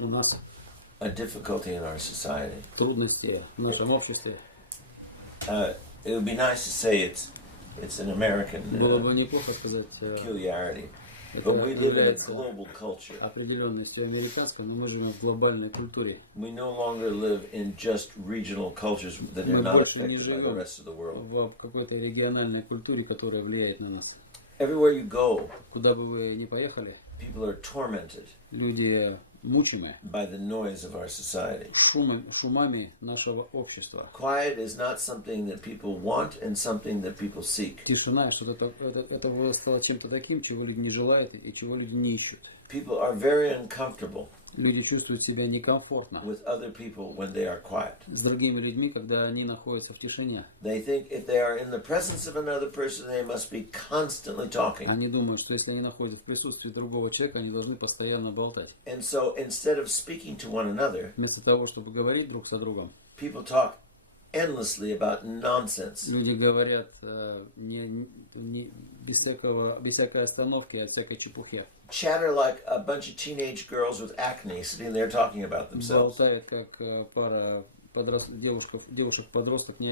У нас a difficulty in our society. трудности в нашем обществе. It would be nice to say it's an American Было бы неплохо сказать, peculiarity, это but we live in a является global culture. определенностью американской, но мы живем в глобальной культуре. We no longer live in just regional cultures that are Мы not больше не affected by the живем rest of the world. в какой-то региональной культуре, которая влияет на нас. Everywhere you go, Куда бы вы ни поехали, people are tormented люди мучимы by the noise of our society. шумами нашего общества. Quiet is not something that people want and something that people seek. Тишина, что-то это стало чем-то таким, чего люди не желают и чего люди не ищут. People are very uncomfortable Люди чувствуют себя некомфортно with other people when they are quiet. с другими людьми, когда они находятся в тишине. They think if they are in the presence of another person, they must be constantly talking. Они думают, что если они находятся в присутствии другого человека, они должны постоянно болтать. And so instead of speaking to one another, Вместо того, чтобы говорить друг со другом, people talk endlessly about nonsense. люди говорят без всякой остановки, от всякой чепухи. Chatter like a bunch of teenage girls with acne sitting there talking about themselves. Болтают, как пара девушек-подростков ни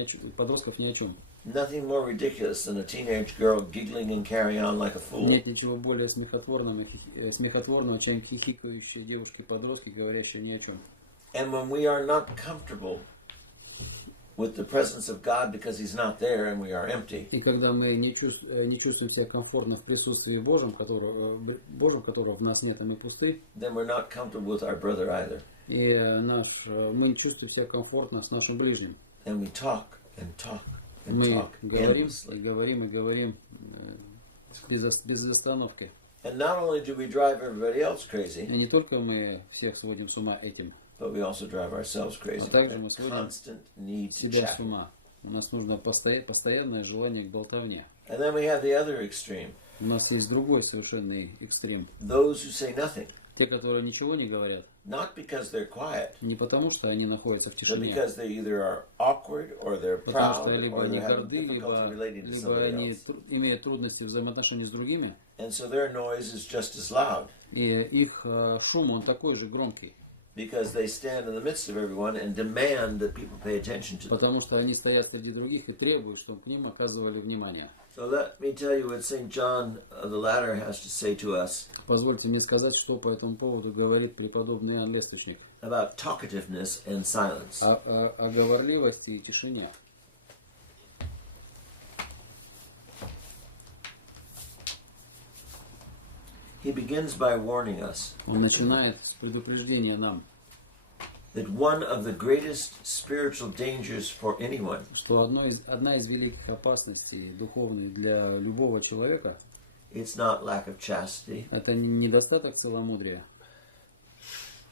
о чем. Nothing more ridiculous than a teenage girl giggling and carrying on like a fool. Нет ничего более смехотворного, чем хихикающие девушки-подростки, говорящие ни о чем. And when we are not comfortable with the presence of God because He's not there and we are empty, И когда мы не чувствуем себя комфортно в присутствии Божьем, которого в нас нет, а мы пусты, then we're not comfortable with our brother either. и мы не чувствуем себя комфортно с нашим ближним. And we talk and talk and Мы talk говорим endlessly. и говорим и говорим без остановки. And not only do we drive everybody else crazy, И не только мы всех сводим с ума этим, but we also drive ourselves crazy. а также That мы сводим constant need to себя chat. с ума. У нас нужно постоянное желание к болтовне. And then we have the other extreme. У нас есть другой совершенный экстрем. Those who say nothing. Те, которые ничего не говорят, Not because they're quiet, не потому, что они находятся в but тишине, because they either are awkward or they're потому proud что либо or они they have горды, difficulty relating to либо somebody они else. имеют трудности в взаимоотношении с другими, And so their noise is just as loud и их шум, он такой же громкий, because they stand in the midst of everyone and demand that people pay attention to them. потому что они стоят среди других и требуют, чтобы к ним оказывали внимание. So let me tell you what St. John the Latter has to say to us Позвольте мне сказать, что по этому поводу говорит преподобный Иоанн Лесточник about talkativeness and silence. о говорливости и тишине. He begins by warning us Он начинает с предупреждения нам, that one of the greatest spiritual dangers for anyone что одна из великих опасностей духовных для любого человека it's not lack of chastity, это не недостаток целомудрия,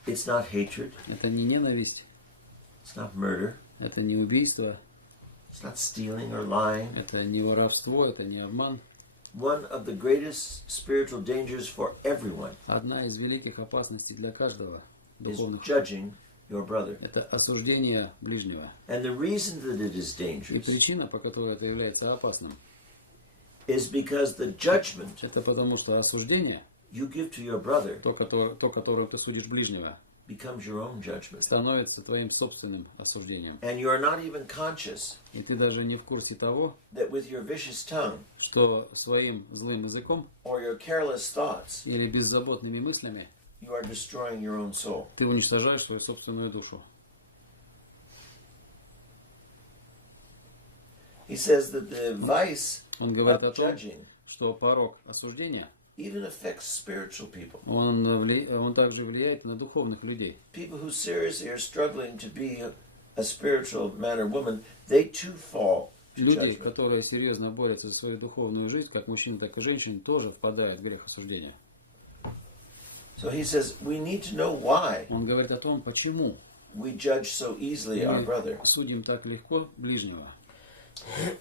it's not hatred, это не ненависть, it's not murder, это не убийство, it's not stealing or lying. это не воровство, это не обман. One of the greatest spiritual dangers for everyone Одна из великих опасностей для каждого is духовных judging your brother. это осуждение ближнего. And the reason that it is И dangerous причина, по которой это является опасным, is because the judgment это потому, что осуждение, you give to your brother то, которым ты судишь ближнего, becomes your own judgment. становится твоим собственным осуждением. And you are not even conscious И ты даже не в курсе того, that with your vicious tongue что своим злым языком or your careless thoughts, или беззаботными мыслями you are destroying your own soul. ты уничтожаешь свою собственную душу. He says that the vice Он говорит о of том, judging что порок осуждения, even affects spiritual people. он также влияет на духовных людей. People who seriously are struggling to be a spiritual man or woman, they too fall to Люди, judgment. которые серьезно борются за свою духовную жизнь, как мужчины, так и женщины, тоже впадают в грех осуждения. So he says we need to know why Он говорит о том, почему we judge so easily our brother мы судим так легко ближнего.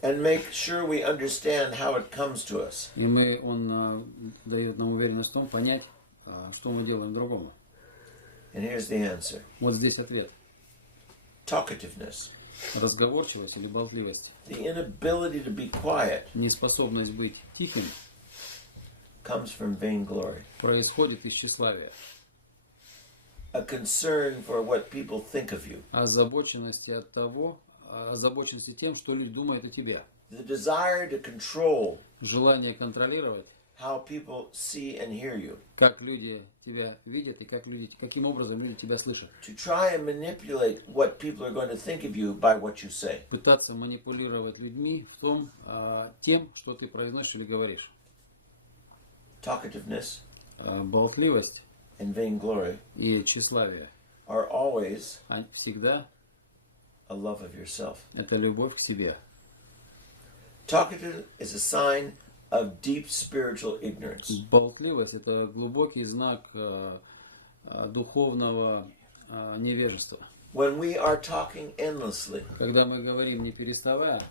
and make sure we understand how it comes to us. И он дает нам уверенность в том, понять, что мы делаем другому. And here's the answer. Вот здесь ответ. Talkativeness. Разговорчивость или болтливость. The inability to be quiet Неспособность быть тихим comes from vainglory. происходит из тщеславия. a concern for what people think of you. озабоченности от того, озабоченности тем, что люди думают о тебе. The desire to control Желание контролировать, how people see and hear you. как люди тебя видят и каким образом люди тебя слышат. To try and manipulate what people are going to think of you by what you say. Пытаться манипулировать людьми в том, тем, что ты произносишь или говоришь. Talkativeness Болтливость and vainglory и тщеславие are always всегда a love of yourself. это любовь к себе. Talkative is a sign of deep spiritual ignorance. Болтливость это глубокий знак духовного невежества. When we are talking endlessly, Когда мы говорим не переставая,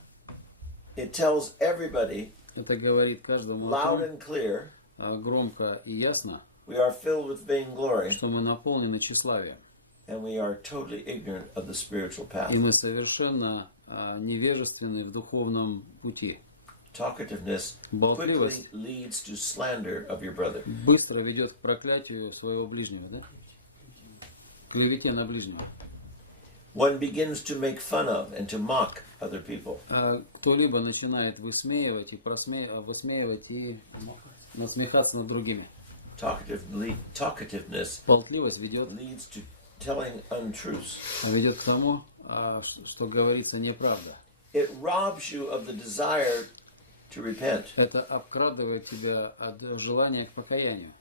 it tells everybody это говорит каждому loud and clear громко и ясно, we are filled with vainglory что мы наполнены тщеславием. and we are totally ignorant of the spiritual path. И мы совершенно невежественны в духовном пути. Talkativeness quickly Болтливость leads to slander of your brother. быстро ведет к проклятию своего ближнего, да? Клевете на ближнего. One begins to make fun of and to mock other people. Кто-либо начинает высмеивать и насмехаться над другими. Talkativeness Болтливость ведет leads to telling untruths. к тому, что говорится неправда. It robs you of the desire to repent. Это обкрадывает тебя от желания к покаянию.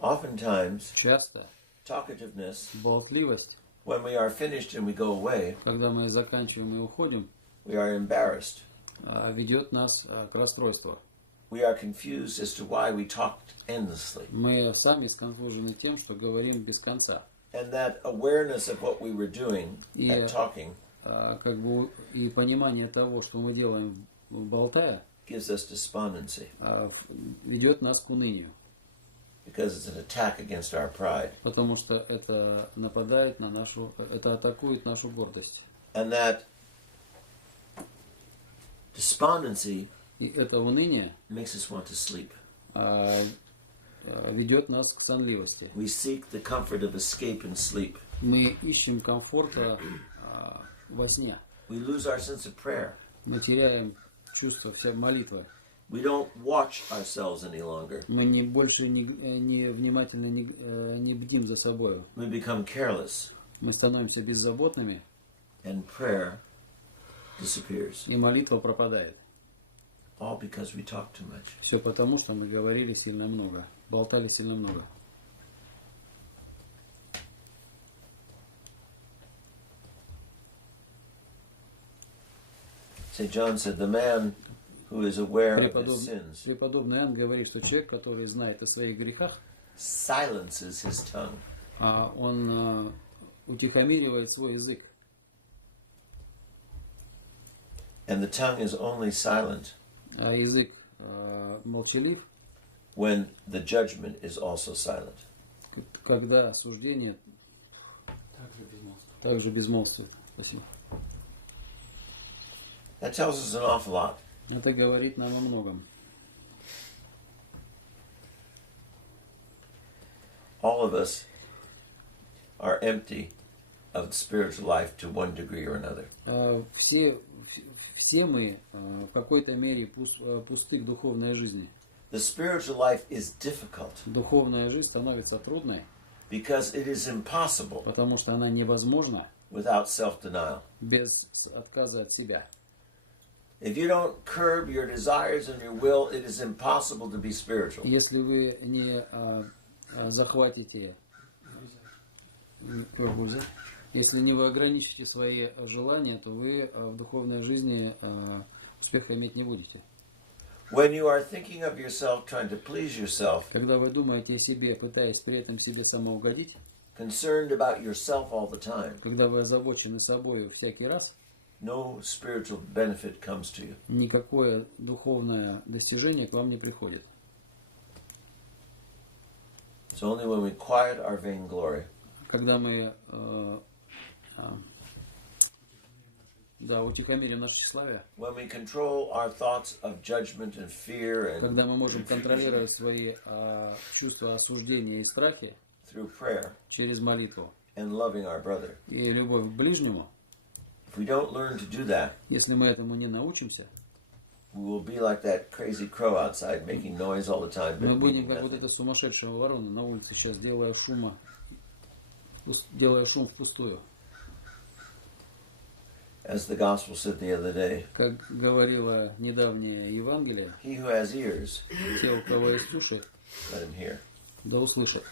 Oftentimes, Часто talkativeness, болтливость, when we are finished and we go away, когда мы заканчиваем и уходим, we are embarrassed. ведет нас к расстройству. We are confused as to why we talked endlessly. Мы сами сконфужены тем, что говорим без конца. And that awareness of what we were doing and talking Как бы и понимание того, что мы делаем, болтая, gives us despondency ведет нас к унынию. because it's an attack against our pride. Потому что это нападает на нашу, это атакует нашу гордость. And that despondency И это уныние makes us want to sleep. Ведет нас к сонливости. We seek the comfort of escape and sleep. Мы ищем комфорта во сне. We lose our sense of prayer. Мы теряем чувство всей молитвы. We don't watch ourselves any longer. Мы больше не внимательно не бдим за собой. We become careless. Мы становимся беззаботными, And prayer disappears. и молитва пропадает. All because we talk too much. Все потому, что мы говорили сильно много, болтали сильно много. St. John said, the man who is aware of his sins Преподобный Иоанн говорит, что человек, который знает о своих грехах, silences his tongue. Он утихомиривает свой язык. And the tongue is only silent А язык молчалив, when the judgment is also silent. когда осуждение также безмолвствует. Спасибо. That tells us an awful lot. Это говорит нам о многом. All of us are empty of spiritual life to one degree or another. Все мы в какой-то мере пусты к духовной жизни. The spiritual life is difficult Духовная жизнь становится трудной, because it is impossible потому что она невозможна without self-denial. без отказа от себя. If you don't curb your desires and your will, it is impossible to be spiritual. Если вы не захватите, если не вы ограничите свои желания, то вы в духовной жизни успеха иметь не будете. When you are thinking of yourself, trying to please yourself, Когда вы думаете о себе, пытаясь при этом себе самоугодить, concerned about yourself all the time, когда вы озабочены собой всякий раз, no spiritual benefit comes to you. никакое духовное достижение к вам не приходит. It's only when we quiet our vainglory Когда мы утихомирим наше тщеславие, when we control our thoughts of judgment and fear and когда мы можем контролировать свои чувства осуждения и страхи, through prayer через молитву and loving our brother. и любовь к ближнему, If we don't learn to do that, если мы этому не научимся, we will be like that crazy crow outside, making noise all the time, мы but будем meaning как вот nothing. эта сумасшедшая ворона на улице сейчас, делая шум впустую. As the gospel said the other day, Как говорило недавнее Евангелие, he who has ears, те, у кого есть уши, let him hear. да услышат.